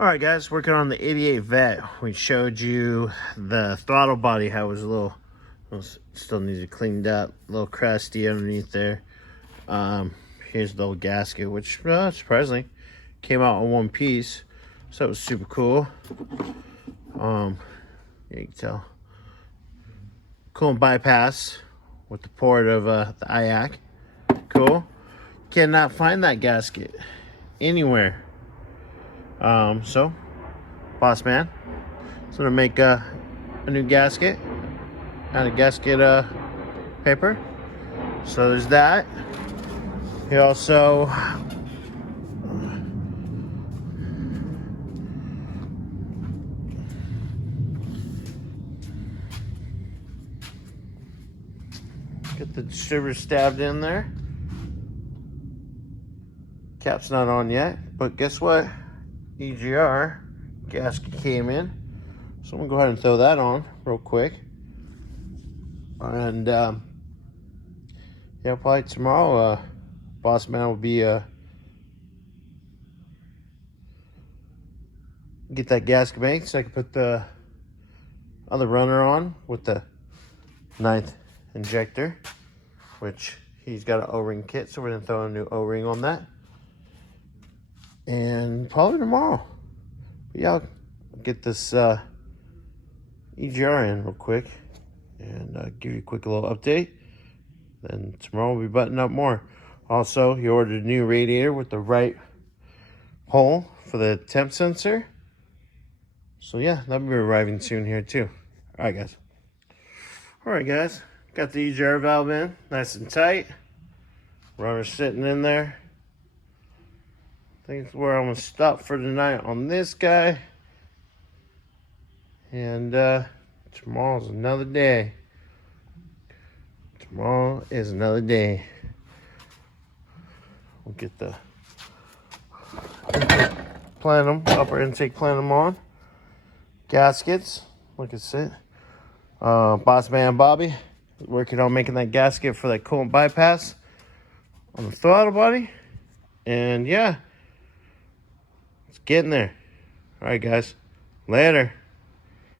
All right, guys, working on the 88 Vet. We showed you the throttle body, how it was a little, still needs to be cleaned up, a little crusty underneath there. Here's the old gasket, which surprisingly came out in one piece, so it was super cool. You can tell. Coolant bypass with the port of the IAC. Cool. Cannot find that gasket anywhere. So, boss man, so gonna make a new gasket out of gasket paper. So there's that. He also get the distributor stabbed in there. Cap's not on yet, but guess what? EGR gasket came in, so I'm gonna go ahead and throw that on real quick, and yeah, probably tomorrow boss man will be get that gasket made so I can put the other runner on with the 9th injector, which he's got an O-ring kit, so we're gonna throw a new O-ring on that. And probably tomorrow. But yeah, I'll get this EGR in real quick and give you a quick little update. Then tomorrow we'll be buttoning up more. Also, he ordered a new radiator with the right hole for the temp sensor. So yeah, that'll be arriving soon here too. Alright guys. Alright guys, got the EGR valve in, nice and tight. Runner sitting in there. I think it's where I'm gonna stop for tonight on this guy. And tomorrow's another day. Tomorrow is another day. We'll get the intake plenum, upper intake plenum on. Gaskets, like I said. Boss man Bobby working on making that gasket for that coolant bypass on the throttle body. And yeah, it's getting there. All right, guys. Later.